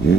They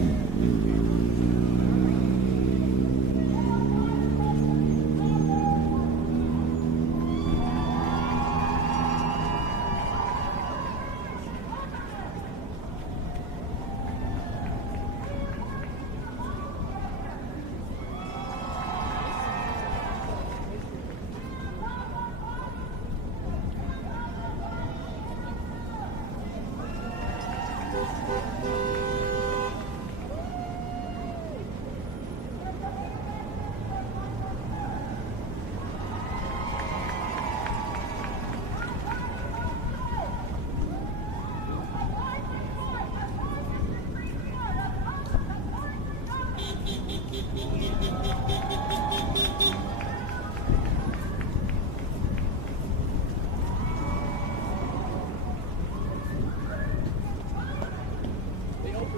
open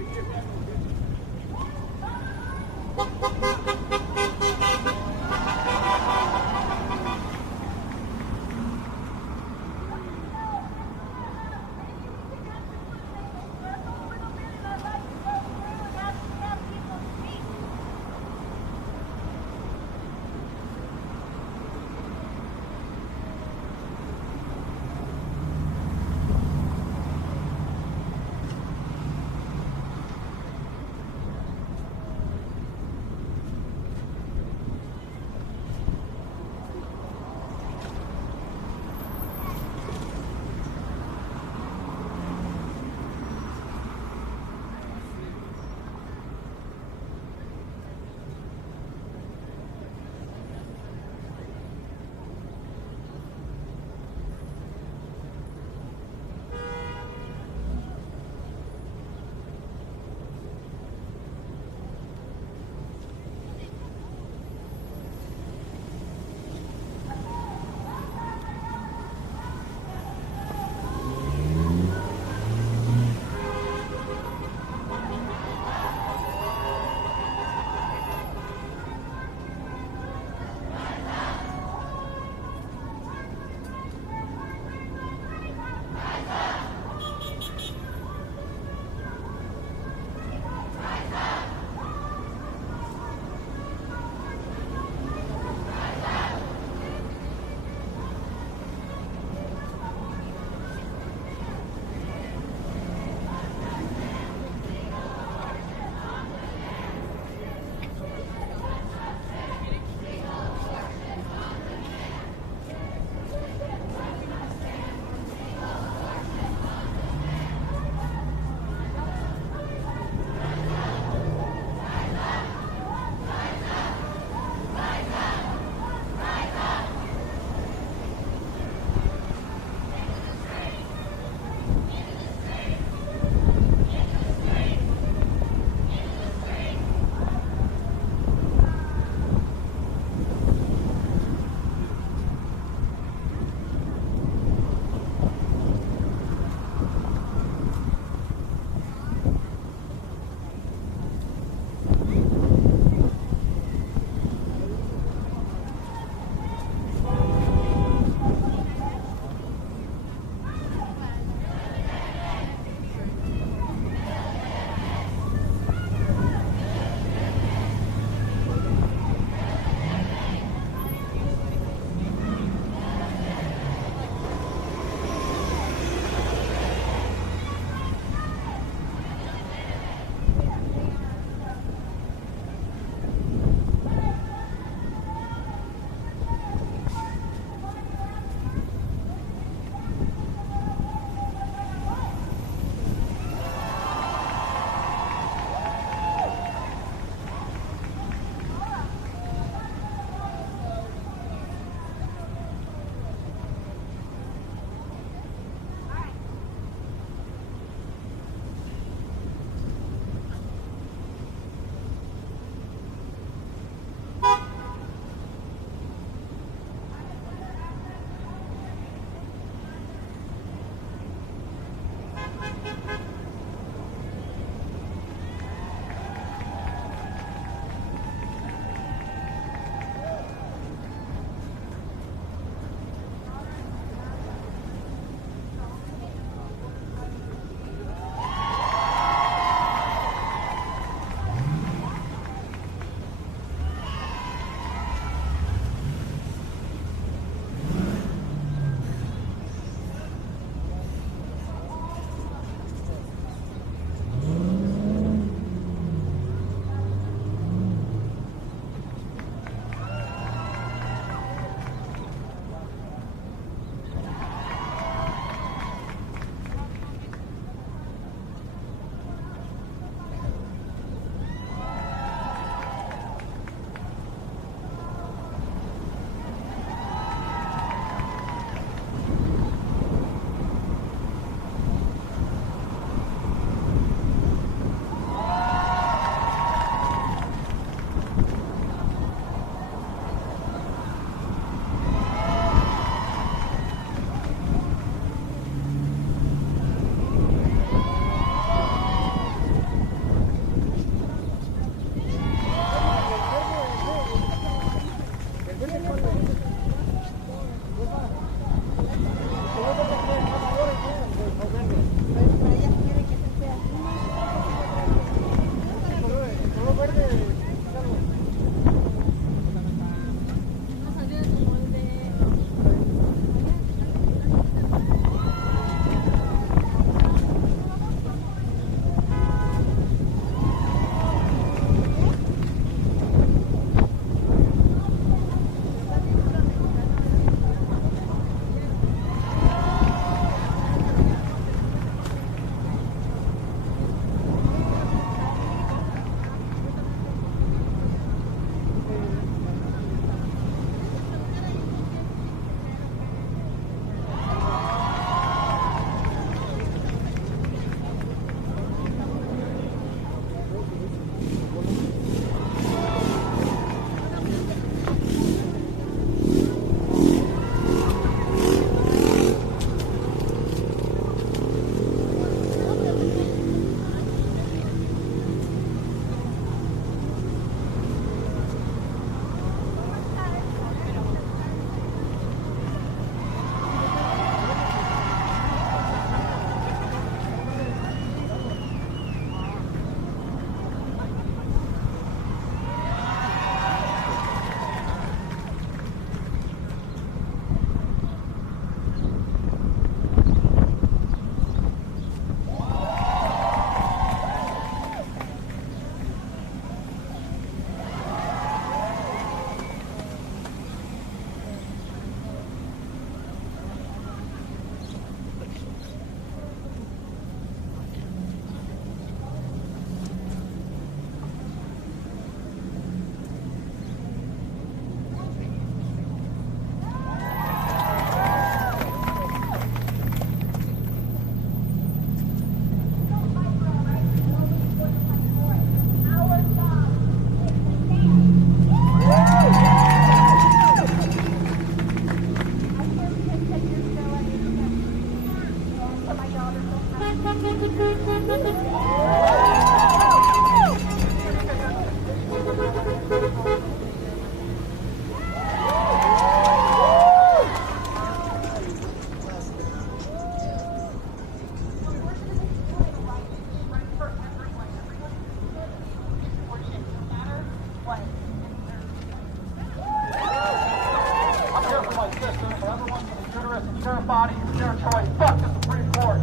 Body, it's their choice. Fuck the Supreme Court.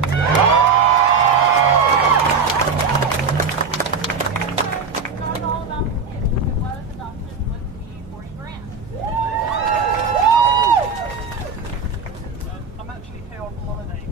I'm actually here on holiday.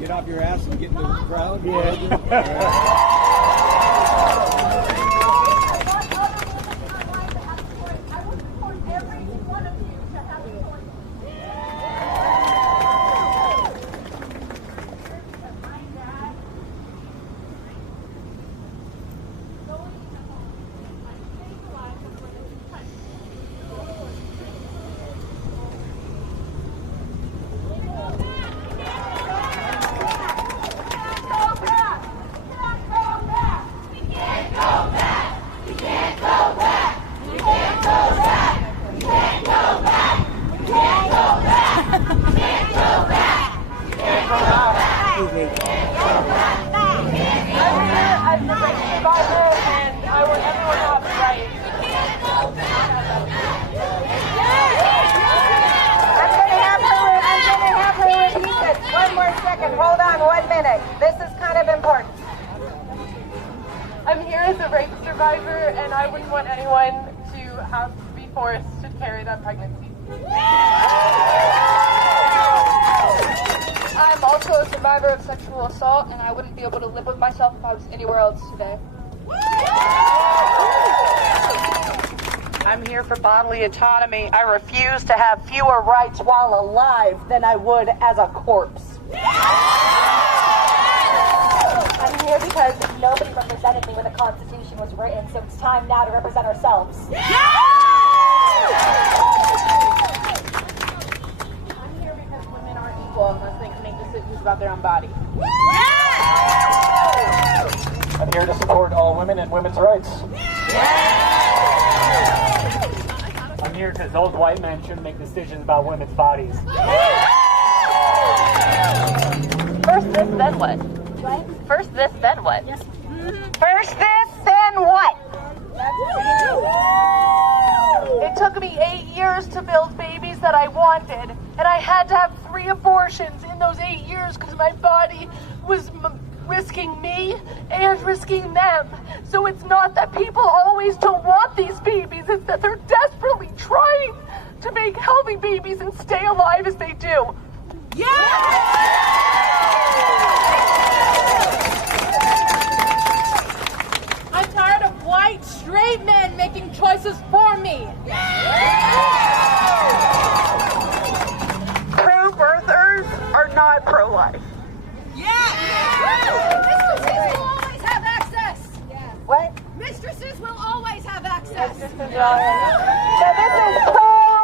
Get off your ass and get into the crowd? Yeah. Hold on 1 minute. This is kind of important. I'm here as a rape survivor, and I wouldn't want anyone to have to be forced to carry that pregnancy. I'm also a survivor of sexual assault, and I wouldn't be able to live with myself if I was anywhere else today. I'm here for bodily autonomy. I refuse to have fewer rights while alive than I would as a corpse. I'm here because nobody represented me when the Constitution was written, so it's time now to represent ourselves. I'm here because women are equal unless they can make decisions about their own body. I'm here to support all women and women's rights. I'm here because old white men shouldn't make decisions about women's bodies. First this, then what? What? First this, then what? Yes. First this, then what? It took me 8 years to build babies that I wanted, and I had to have 3 abortions in those 8 years because my body was risking me and risking them. So it's not that people always don't want these babies, it's that they're desperately trying to make healthy babies and stay alive as they do. I'm tired of white, straight men making choices for me. Pro-birthers are not pro-life. Mistresses will always have access. What? Mistresses will always have access. So this is pro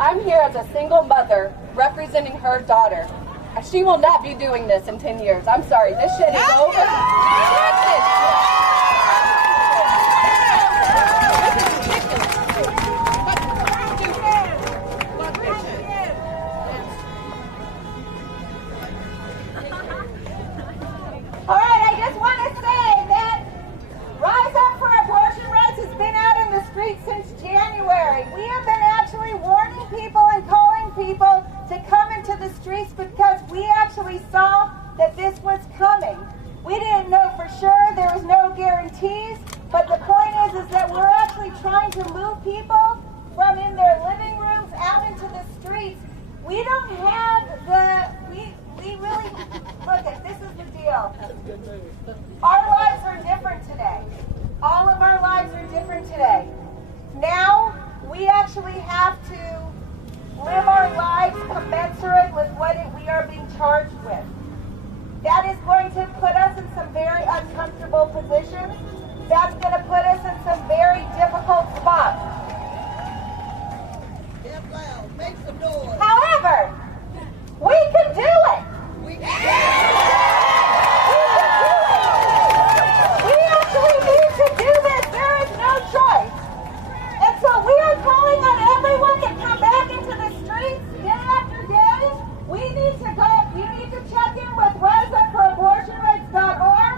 I'm here as a single mother representing her daughter. She will not be doing this in 10 years. I'm sorry, this shit is over. All right, I just want to say that Rise Up for Abortion Rights has been out in the streets since January. We have been actually warning people and calling people to come into the streets because we actually saw that this was coming. We didn't know for sure, there was no guarantees, but the point is that we're actually trying to move people from in their living rooms out into the streets. We don't have we really, look at, this is the deal. Our lives are different today. All of our lives are different today. Now, we actually have to live our lives commensurate with what we are being charged with. That is going to put us in some very uncomfortable positions. That's going to put us in some very difficult spots. Make some noise. However, we can do it. We actually need to do this. There is no choice. And so we are calling on everyone to come back into the streets day after day. We need to go, you need to check in with riseupforabortionrights.org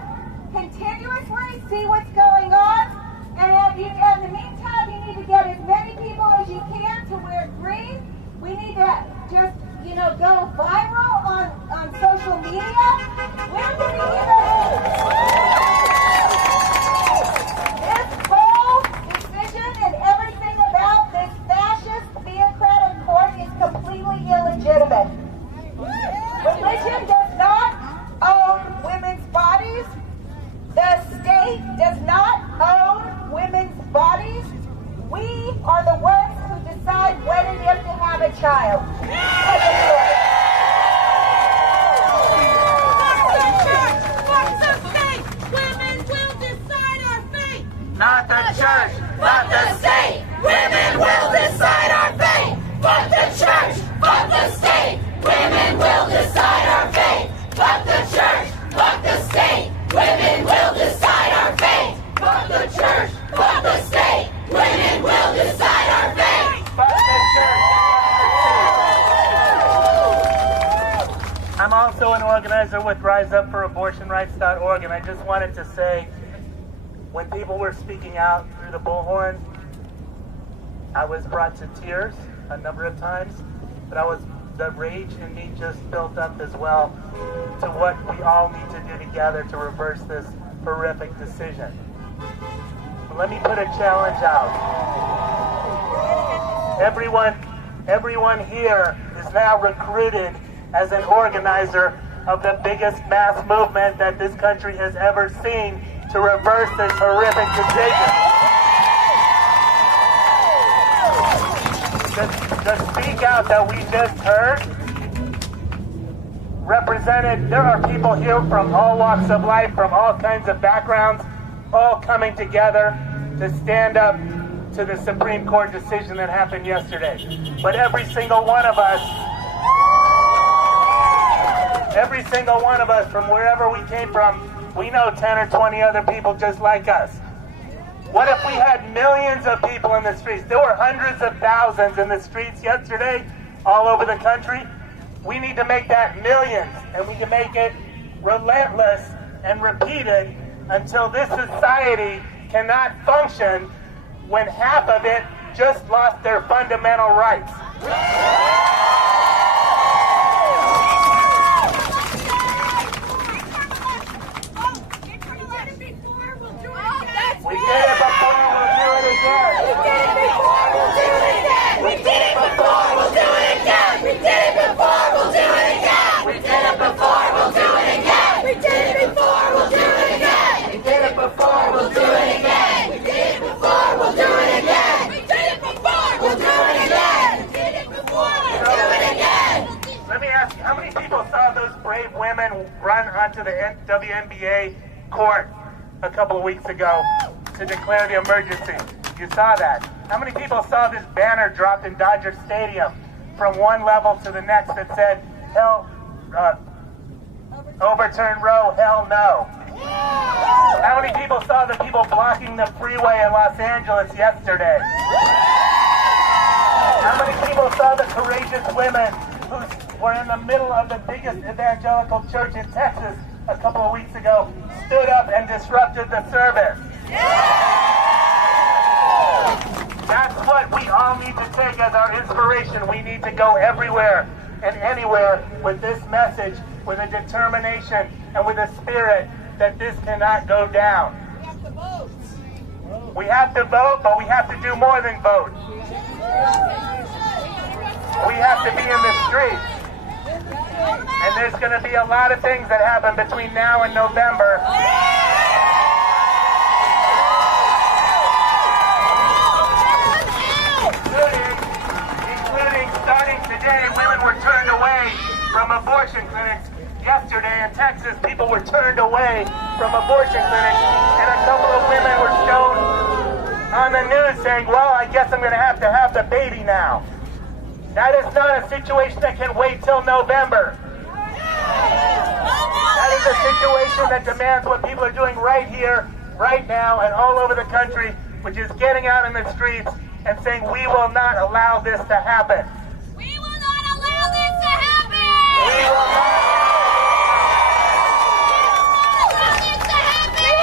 continuously, see what's going on. And in the meantime, you need to get as many people as you can to wear green. We need to just, go viral on social media. We're going to this whole decision and everything about this fascist theocratic court is completely illegitimate. Religion does not own women's bodies. The state does not own women's bodies. We are the ones who decide when and if to have a child. Not the church, not the state. Women will decide our fate. Fuck the church, fuck the state. Women will decide our fate. Fuck the church, fuck the state. Women will decide our fate. Fuck the church, fuck the state. Women will decide our fate. Fuck the church. I'm also an organizer with RiseUpForAbortionRights.org, and I just wanted to say, when people were speaking out through the bullhorn, I was brought to tears a number of times, but the rage in me just built up as well to what we all need to do together to reverse this horrific decision. But let me put a challenge out. Everyone here is now recruited as an organizer of the biggest mass movement that this country has ever seen to reverse this horrific decision. The speak out that we just heard represented, there are people here from all walks of life, from all kinds of backgrounds, all coming together to stand up to the Supreme Court decision that happened yesterday. But every single one of us from wherever we came from, we know 10 or 20 other people just like us. What if we had millions of people in the streets? There were hundreds of thousands in the streets yesterday, all over the country. We need to make that millions, and we can make it relentless and repeated until this society cannot function when half of it just lost their fundamental rights. We did it before, we'll do it again. We did it before, we'll do it again. We did it before, we'll do it again. We did it before, we'll do it again. We did it before, we'll do it again. We did it before, we'll do it again. We did it before, we'll do it again. We did it before, we'll do it again. We did it before, we'll do it again. We did it before, we'll do it again. Let me ask you, how many people saw those brave women run onto the WNBA court a couple of weeks ago to declare the emergency? You saw that. How many people saw this banner dropped in Dodger Stadium from one level to the next that said, hell, overturn Roe, hell no? How many people saw the people blocking the freeway in Los Angeles yesterday? How many people saw the courageous women who were in the middle of the biggest evangelical church in Texas a couple of weeks ago, stood up and disrupted the service? That's what we all need to take as our inspiration. We need to go everywhere and anywhere with this message, with a determination and with a spirit that this cannot go down. We have to vote. We have to vote, but we have to do more than vote. We have to be in the streets. And there's going to be a lot of things that happen between now and November. Including starting today, women were turned away from abortion clinics. Yesterday in Texas, people were turned away from abortion clinics, and a couple of women were shown on the news saying, well, I guess I'm going to have the baby now. That is not a situation that can wait till November. That is a situation that demands what people are doing right here, right now, and all over the country, which is getting out in the streets and saying, we will not allow this to happen. We will not allow this to happen! We will not allow this to happen!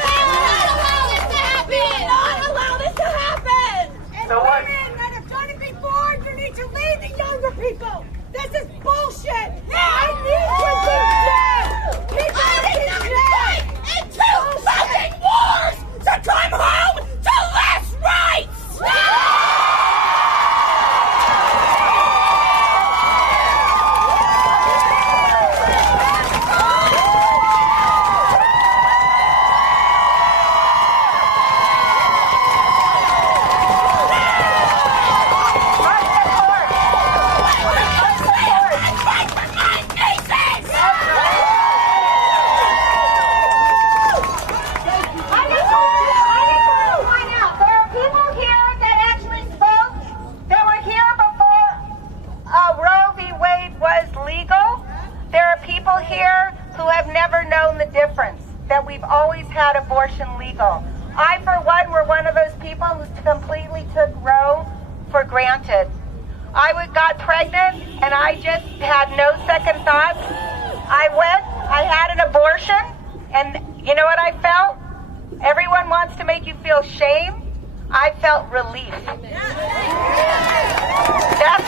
We will not allow this to happen! We will not allow this to happen! And So what? women that have done it before, you need to lead the younger people. This is bullshit. I need to be dead. People need to be dead. And two fucking wars to come home to less rights! That we've always had abortion legal. I, for one, were one of those people who completely took Roe for granted. I got pregnant and I just had no second thoughts. I went, I had an abortion, and you know what I felt? Everyone wants to make you feel shame. I felt relief. That's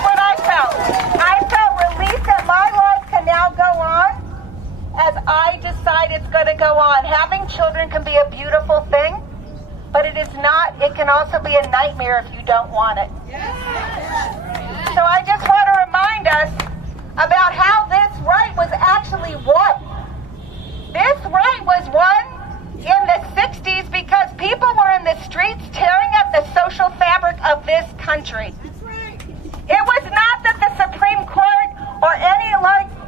what I felt. I felt relief that my life can now go on as I decide it's going to go on. Having children can be a beautiful thing, but it is not. It can also be a nightmare if you don't want it. So I just want to remind us about how this right was actually won. This right was won in the 60s because people were in the streets tearing up the social fabric of this country. It was not that the Supreme Court or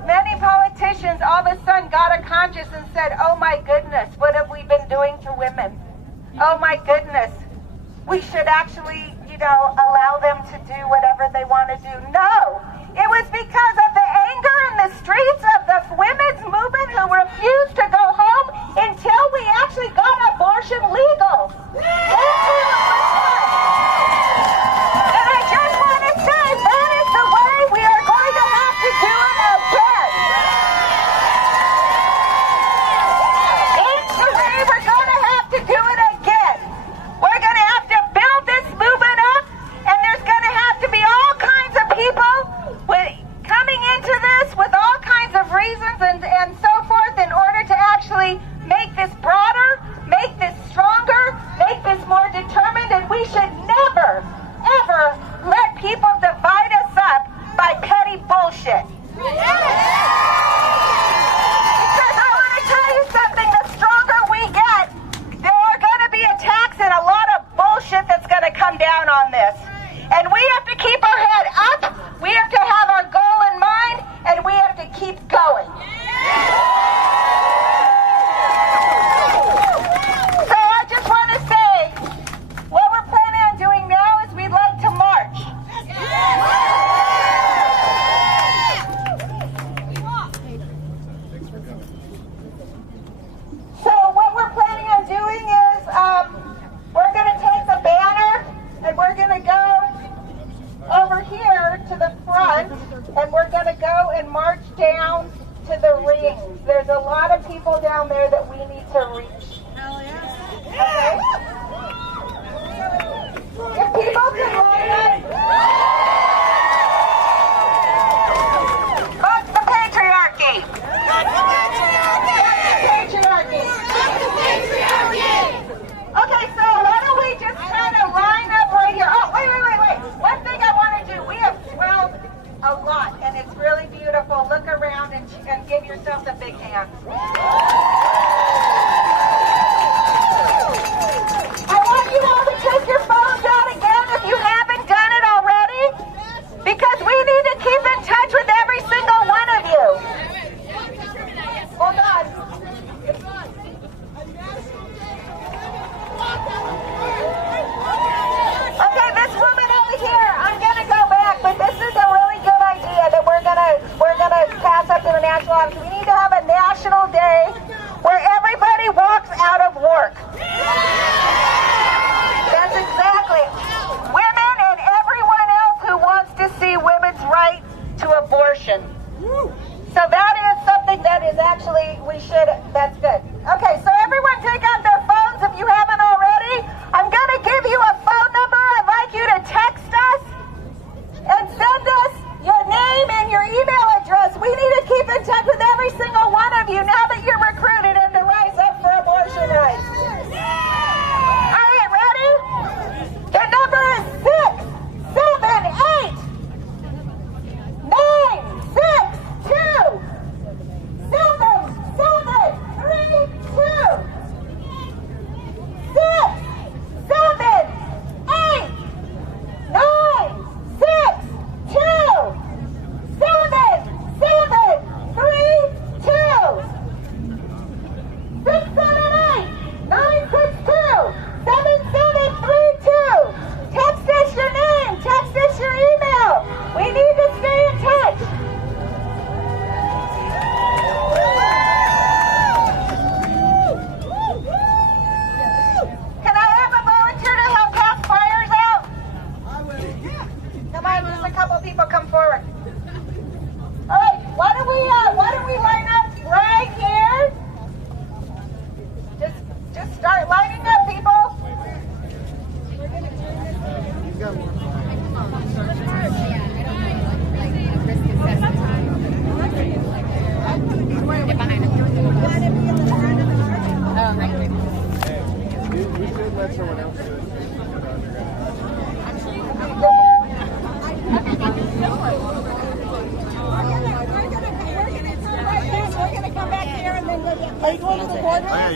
many politicians all of a sudden got a conscience and said, oh my goodness, what have we been doing to women? Oh my goodness, we should actually, allow them to do whatever they want to do. No, it was because of the anger in the streets of the women's movement who refused to go home until we actually got abortion legal. And I just want to say, that is the way we are going to have to do it again. It's the way we're going to have to do it again. We're going to have to build this movement up, and there's going to have to be all kinds of people coming into this with all kinds of reasons and so forth in order to actually make this broader, make this stronger, make this more determined, and we should never, ever let people divide us up by petty bullshit. Because I want to tell you something, the stronger we get, there are going to be attacks and a lot of bullshit that's going to come down on this. And we have to keep our head up, we have to have our goal in mind, and we have to keep going. So I just want to say,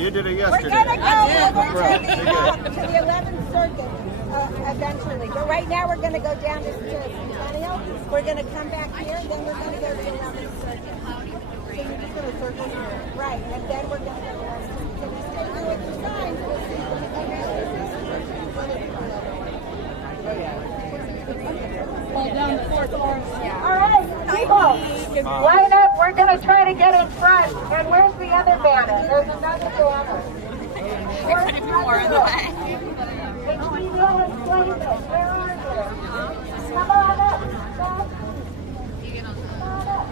you did it We're yesterday. gonna go over to the 11th Circuit eventually, but right now we're gonna go down to Centennial. We're gonna come back here, and then we're gonna go to the 11th Circuit. So you're just gonna circle here, right? And then we're gonna go to the 11th Circuit. So you stay here with your signs. We'll see you when we come out. All right, people, line up. We're gonna try to get in front. And where's the other banner? There's another banner. There could be more in the way. Where are you? Come on up. Come on up.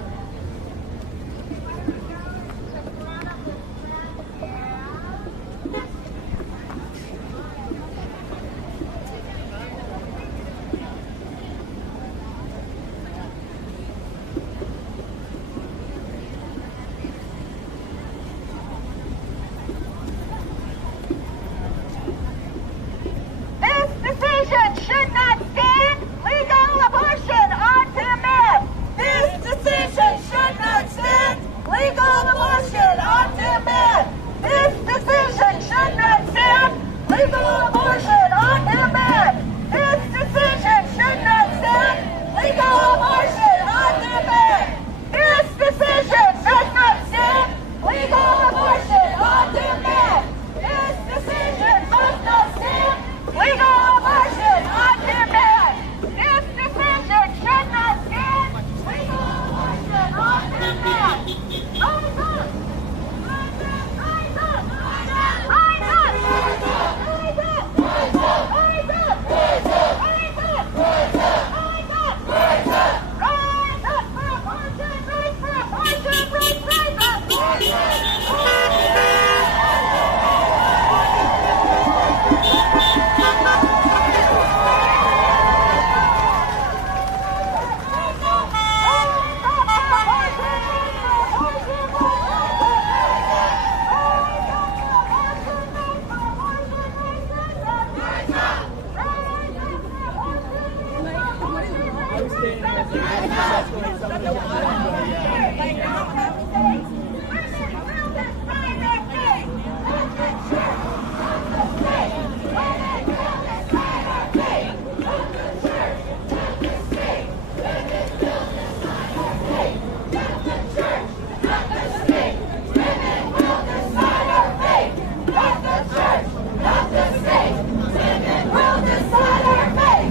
Should not stand. Legal abortion on demand. This decision should not stand. Legal abortion on demand. This decision should not stand. Legal abortion on demand. This decision should not stand. Legal abortion on demand. This decision should not stand. Legal abortion on demand. This decision must not stand. Legal abortion on demand. This decision should not stand. Legal abortion on demand. Rise up! Rise up! Rise up! Rise up! Rise up! Rise up! Rise up! Rise up! Rise up! Rise up! Rise up! Rise up for abortion! Rise for abortion! Rise up! Rise up! We'll decide our fate.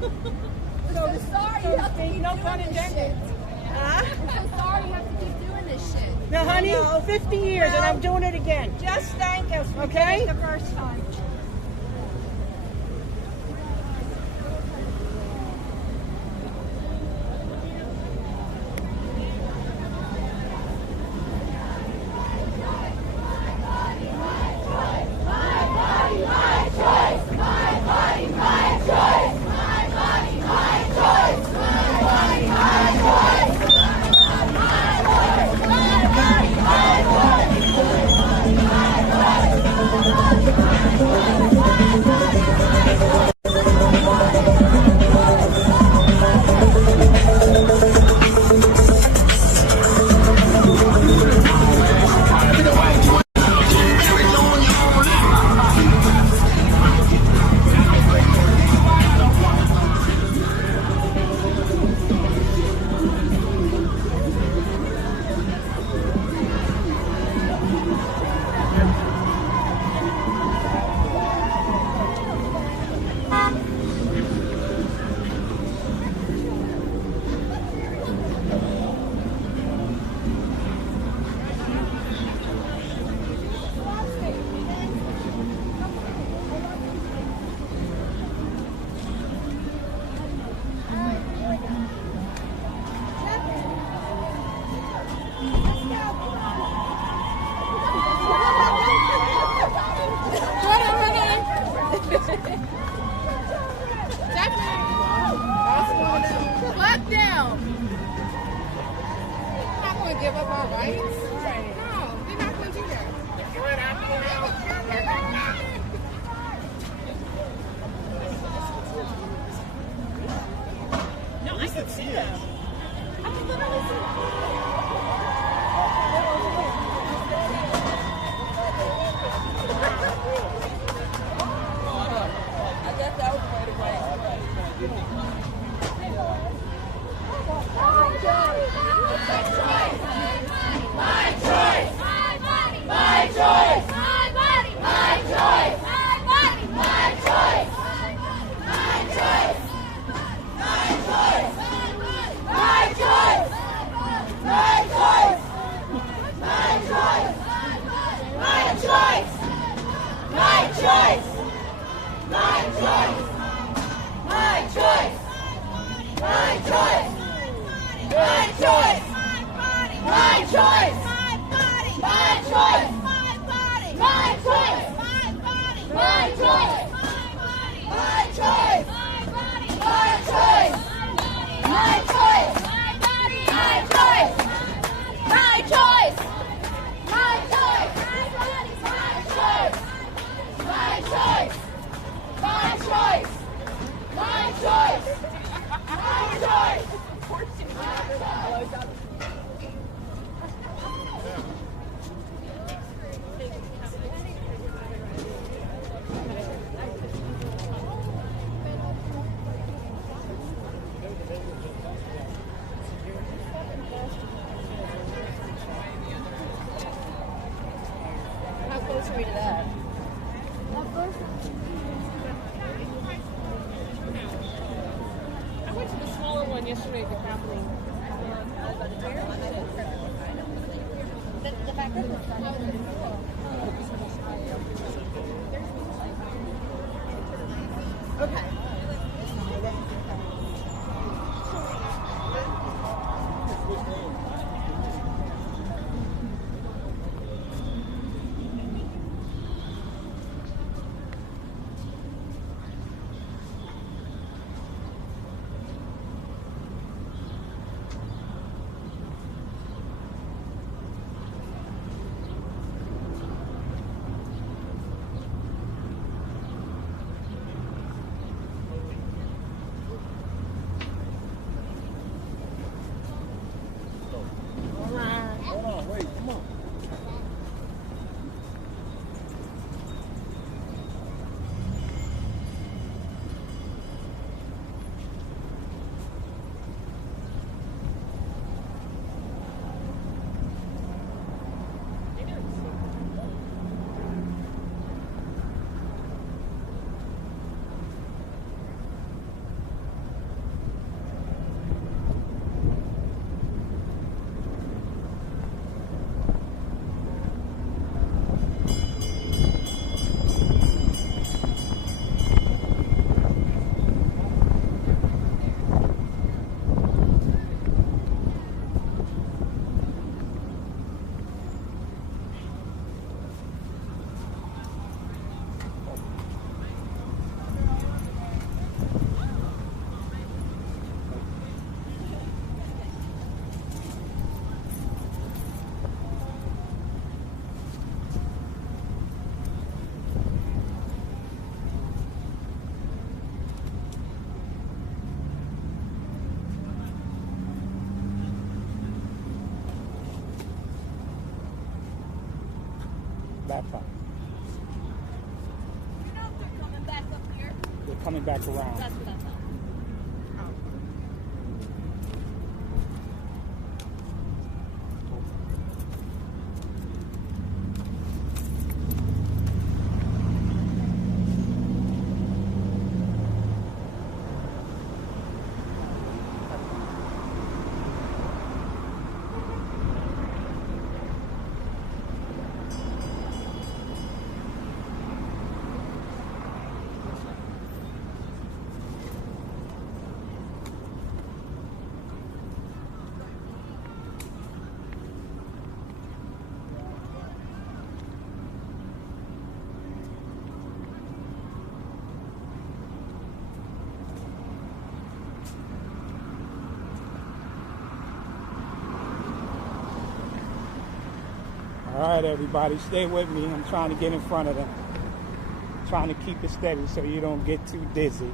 So sorry you have to keep no doing pun this intended. shit. Huh? I'm so sorry you have to keep doing this shit. Now, honey, 50 years and I'm doing it again. Just thank us. We Okay? did it the first time. Lock down. We're not going to give up our rights. No, we're not going to do that. No, I can see that. I can literally see that. How close are we to that? I went to the smaller one yesterday at the Capitol. baptized. You know they're coming back up here. They're coming back around. That's what I thought. All right, everybody, stay with me. I'm trying to get in front of them. Trying to keep it steady so you don't get too dizzy.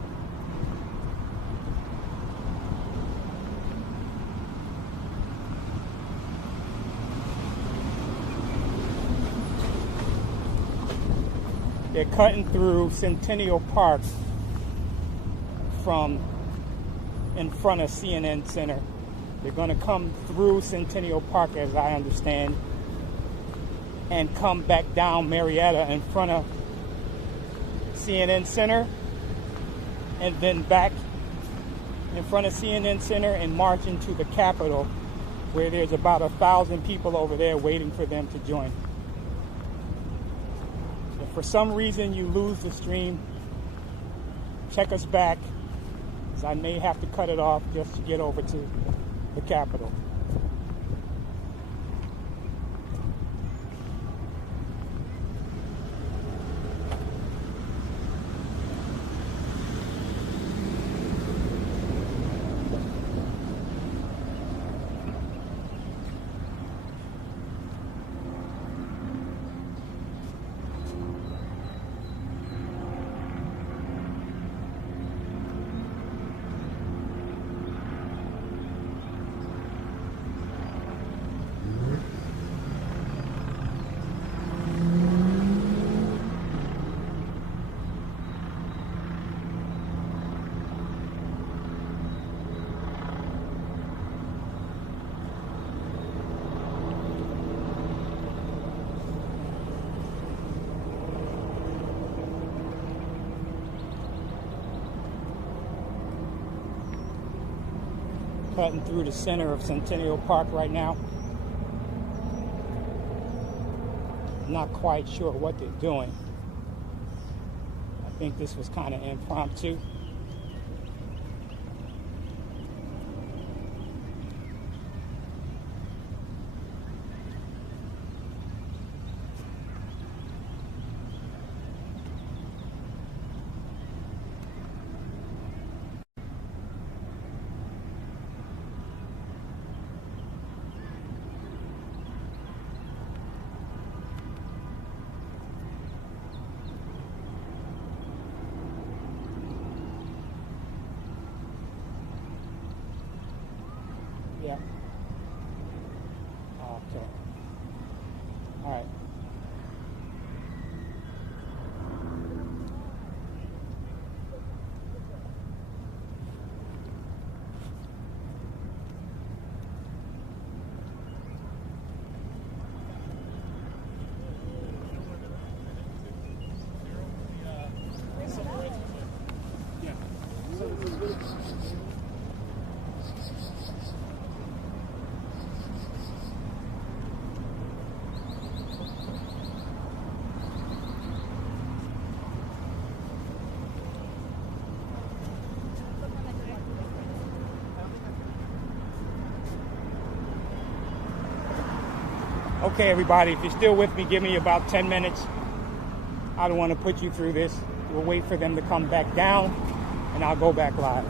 They're cutting through Centennial Park from in front of CNN Center. They're going to come through Centennial Park, as I understand, and come back down Marietta in front of CNN Center, and then back in front of CNN Center and march into the Capitol, where there's about 1,000 people over there waiting for them to join. If for some reason you lose the stream, check us back, as I may have to cut it off just to get over to the Capitol. Cutting through the center of Centennial Park right now. I'm not quite sure what they're doing. I think this was kind of impromptu. Yeah. Okay. All right. Okay, everybody, if you're still with me, give me about 10 minutes. I don't want to put you through this. We'll wait for them to come back down, and I'll go back live.